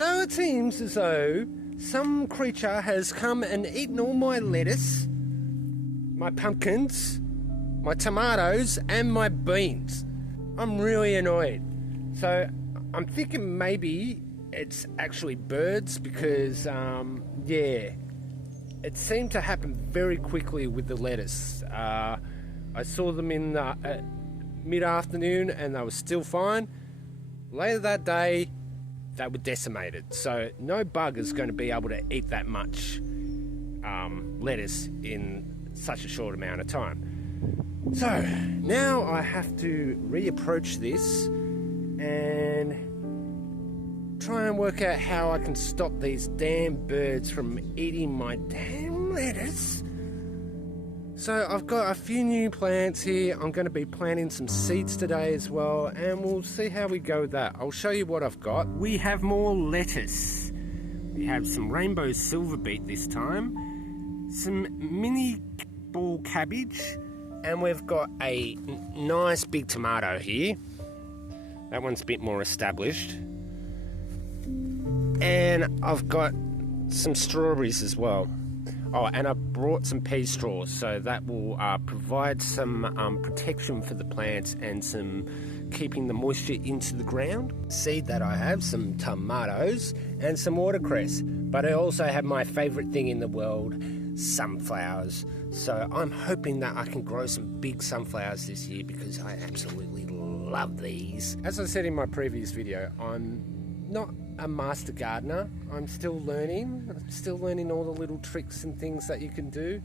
So it seems as though some creature has come and eaten all my lettuce, my pumpkins, my tomatoes and my beans. I'm really annoyed. So I'm thinking maybe it's actually birds because, yeah, it seemed to happen very quickly with the lettuce. I saw them in mid-afternoon and they were still fine. Later that day, they were decimated. So no bug is going to be able to eat that much lettuce in such a short amount of time. So now I have to reapproach this and try and work out how I can stop these damn birds from eating my damn lettuce. So I've got a few new plants here. I'm going to be planting some seeds today as well, and we'll see how we go with that. I'll show you what I've got. We have more lettuce. We have some rainbow silver beet this time, some mini ball cabbage, and we've got a nice big tomato here. That one's a bit more established. And I've got some strawberries as well. Oh, and I brought some pea straws, so that will provide some protection for the plants and some keeping the moisture into the ground. Seed that I have, some tomatoes and some watercress. But I also have my favourite thing in the world, sunflowers. So I'm hoping that I can grow some big sunflowers this year because I absolutely love these. As I said in my previous video, I'm not a master gardener. I'm still learning all the little tricks and things that you can do.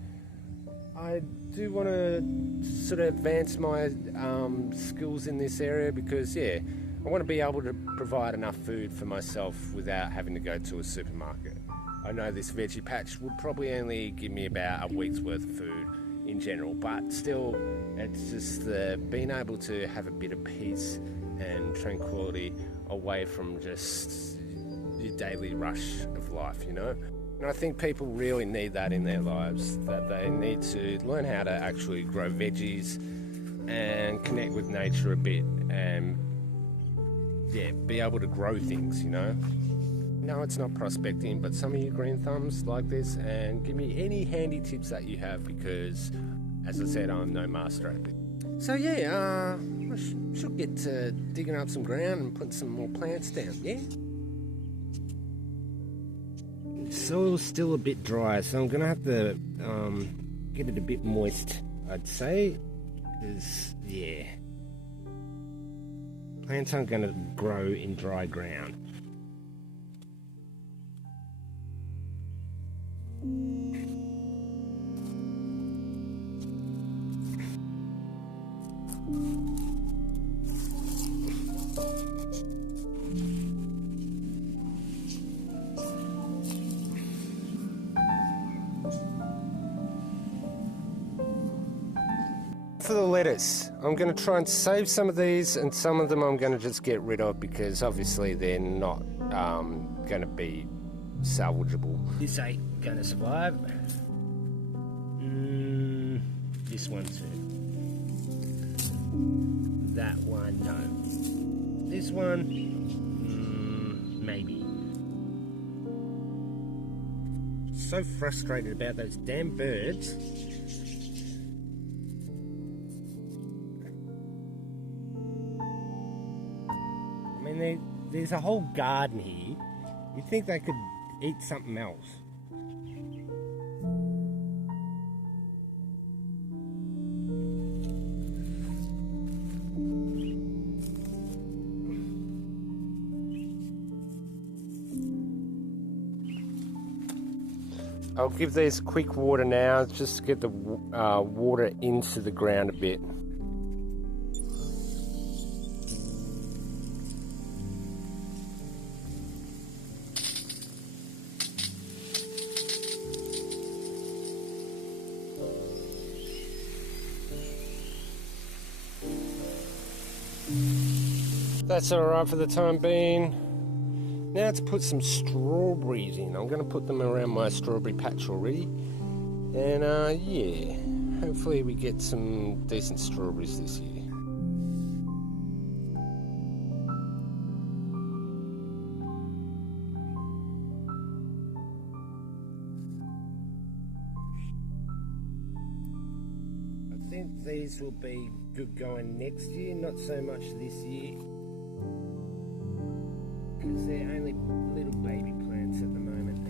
I do want to sort of advance my skills in this area because, yeah, I want to be able to provide enough food for myself without having to go to a supermarket. I know this veggie patch would probably only give me about a week's worth of food in general, but still, it's just being able to have a bit of peace and tranquility away from just your daily rush of life, you know? And I think people really need that in their lives, that they need to learn how to actually grow veggies and connect with nature a bit and, yeah, be able to grow things, you know? No, it's not prospecting, but some of you green thumbs like this, and give me any handy tips that you have because, as I said, I'm no master at this. So yeah, I should get to digging up some ground and putting some more plants down, yeah? The soil's still a bit dry, so I'm going to have to get it a bit moist, I'd say, because, yeah, plants aren't going to grow in dry ground. For the lettuce, I'm going to try and save some of these, and some of them I'm going to just get rid of because obviously they're not going to be salvageable. This ain't going to survive. This one too. That one, no. This one, maybe. So frustrated about those damn birds. I mean, there's a whole garden here. You'd think they could eat something else. I'll give these a quick water now, just to get the water into the ground a bit. That's alright for the time being. Now to put some strawberries in. I'm going to put them around my strawberry patch already. And yeah, hopefully we get some decent strawberries this year. think these will be good going next year, not so much this year, because they're only little baby plants at the moment.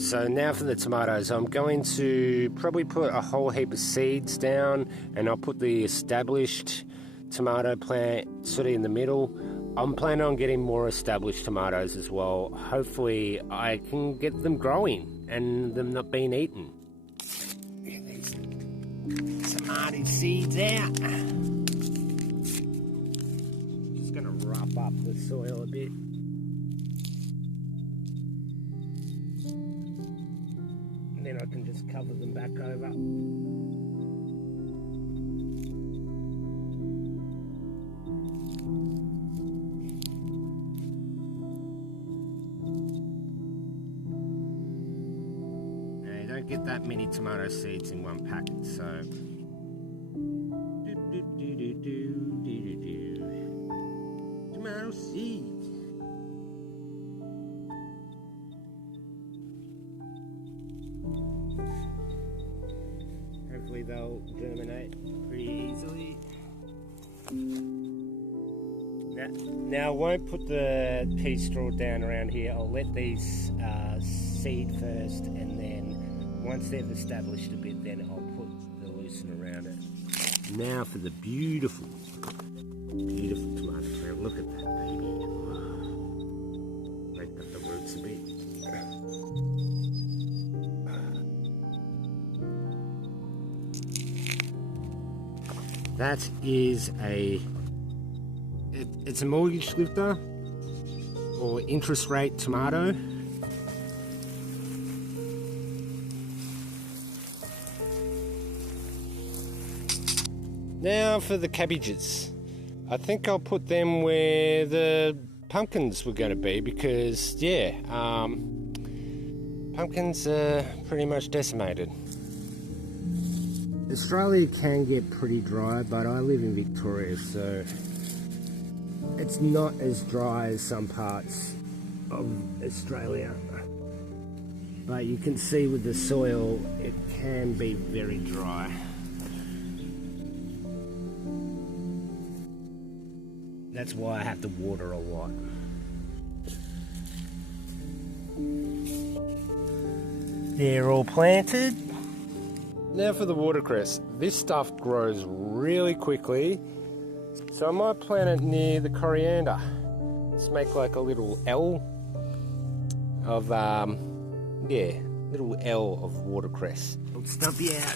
So now for the tomatoes, I'm going to probably put a whole heap of seeds down, and I'll put the established tomato plant sort of in the middle. I'm planning on getting more established tomatoes as well. Hopefully I can get them growing and them not being eaten. Get these tomato seeds out. Just gonna rough up the soil a bit. And then I can just cover them back over. Get that many tomato seeds in one packet, so tomato seeds. Hopefully they'll germinate pretty easily. Now I won't put the pea straw down around here. I'll let these seed first, and then once they've established a bit, then I'll put the lucerne around it. Now for the beautiful, beautiful tomato plant. Look at that, baby. Break up the roots a bit. That is it's a mortgage lifter or interest rate tomato. Now for the cabbages. I think I'll put them where the pumpkins were going to be, because pumpkins are pretty much decimated. Australia can get pretty dry, but I live in Victoria, so it's not as dry as some parts of Australia. But you can see with the soil, it can be very dry. That's why I have to water a lot. They're all planted. Now for the watercress. This stuff grows really quickly, so I might plant it near the coriander. Let's make like a little L of, little L of watercress. I'll stump you out.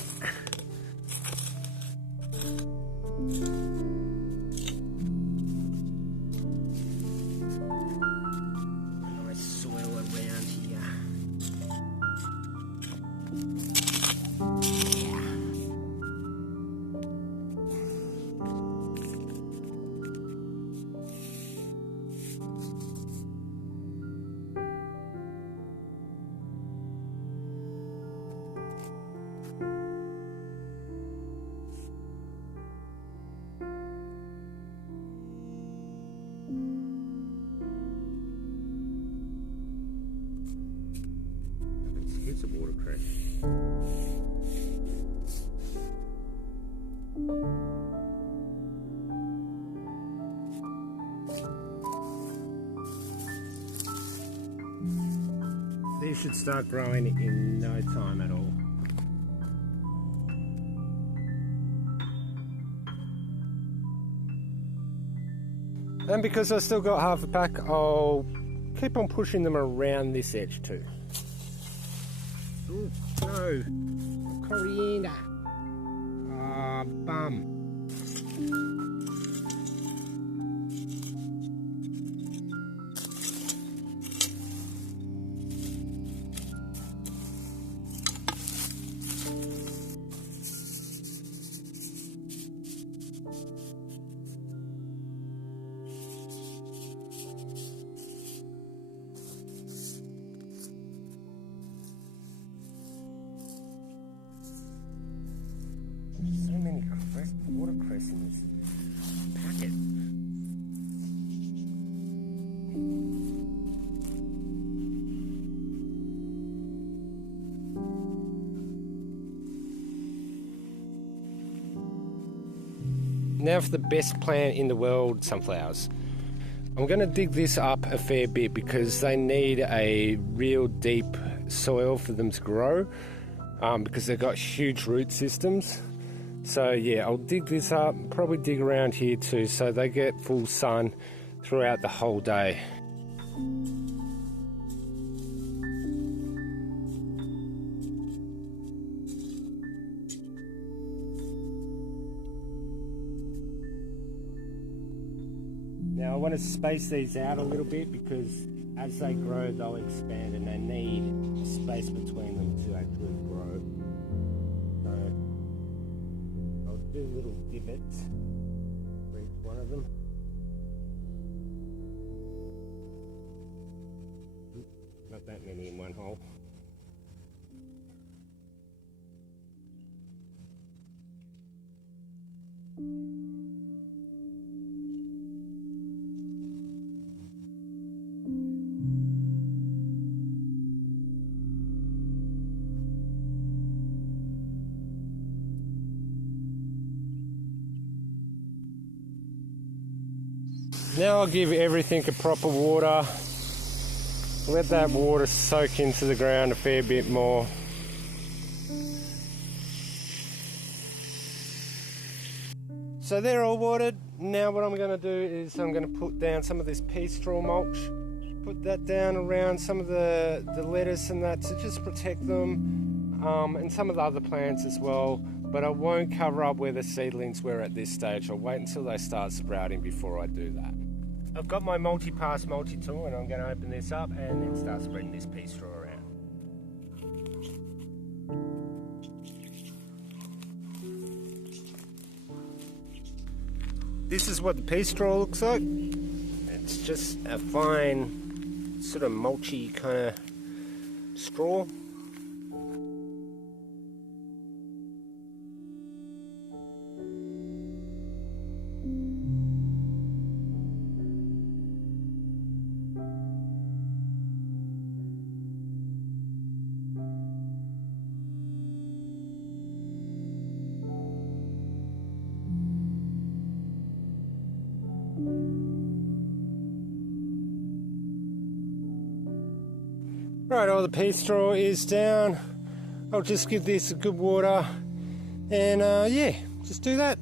Here's a watercress. These should start growing in no time at all. And because I've still got half a pack, I'll keep on pushing them around this edge too. Oh no, coriander. Ah, bum. So many watercress in this Now for the best plant in the world, sunflowers. I'm going to dig this up a fair bit because they need a real deep soil for them to grow, because they've got huge root systems. So yeah, I'll dig this up, probably dig around here too, so they get full sun throughout the whole day. Now I want to space these out a little bit because as they grow they'll expand and they need space between them to actually grow. So I'll do little divots for each one of them. Not that many in one hole. Now I'll give everything a proper water. Let that water soak into the ground a fair bit more. So they're all watered. Now what I'm going to do is I'm going to put down some of this pea straw mulch. Put that down around some of the lettuce and that to just protect them, and some of the other plants as well. But I won't cover up where the seedlings were at this stage. I'll wait until they start sprouting before I do that. I've got my multi-pass multi-tool and I'm going to open this up and then start spreading this pea straw around. This is what the pea straw looks like. It's just a fine sort of mulchy kind of straw. Right, all the pea straw is down. I'll just give this a good water and yeah, just do that.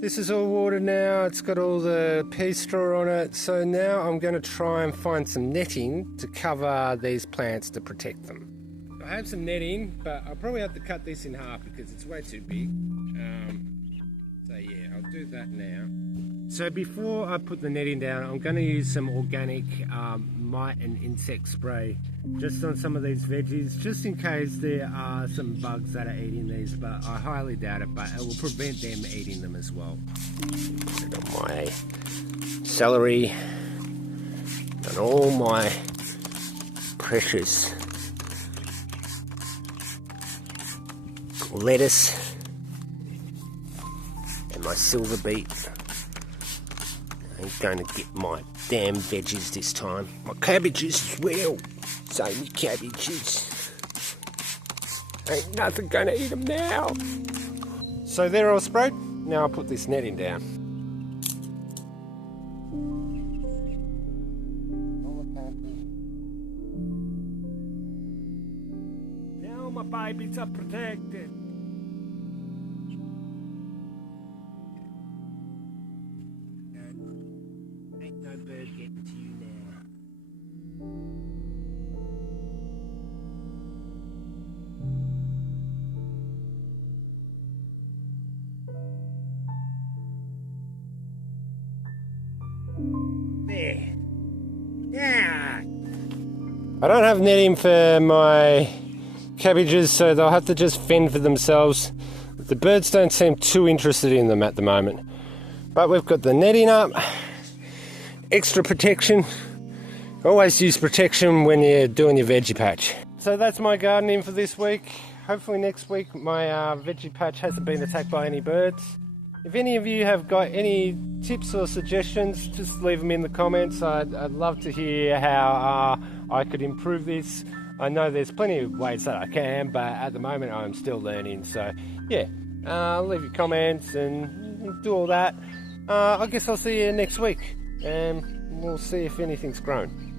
This is all watered now, it's got all the pea straw on it, so now I'm going to try and find some netting to cover these plants to protect them. I have some netting, but I'll probably have to cut this in half because it's way too big. So yeah, I'll do that now. So before I put the netting down, I'm going to use some organic mite and insect spray just on some of these veggies, just in case there are some bugs that are eating these, but I highly doubt it, but it will prevent them eating them as well. Put it on my celery and all my precious lettuce and my silver beet. I'm going to get my damn veggies this time. My cabbages as well. Save me cabbages. Ain't nothing going to eat them now. So they're all sprayed. Now I'll put this netting down. Now my babies are protected. Getting to you now. There. Yeah. I don't have netting for my cabbages, so they'll have to just fend for themselves. The birds don't seem too interested in them at the moment. But we've got the netting up. Extra protection Always use protection when you're doing your veggie patch. So that's my gardening for this week. Hopefully next week my veggie patch hasn't been attacked by any birds. If any of you have got any tips or suggestions, just leave them in the comments. I'd love to hear how I could improve this. I know there's plenty of ways that I can, but at the moment I'm still learning. So yeah, leave your comments and do all that. I guess I'll see you next week and we'll see if anything's grown.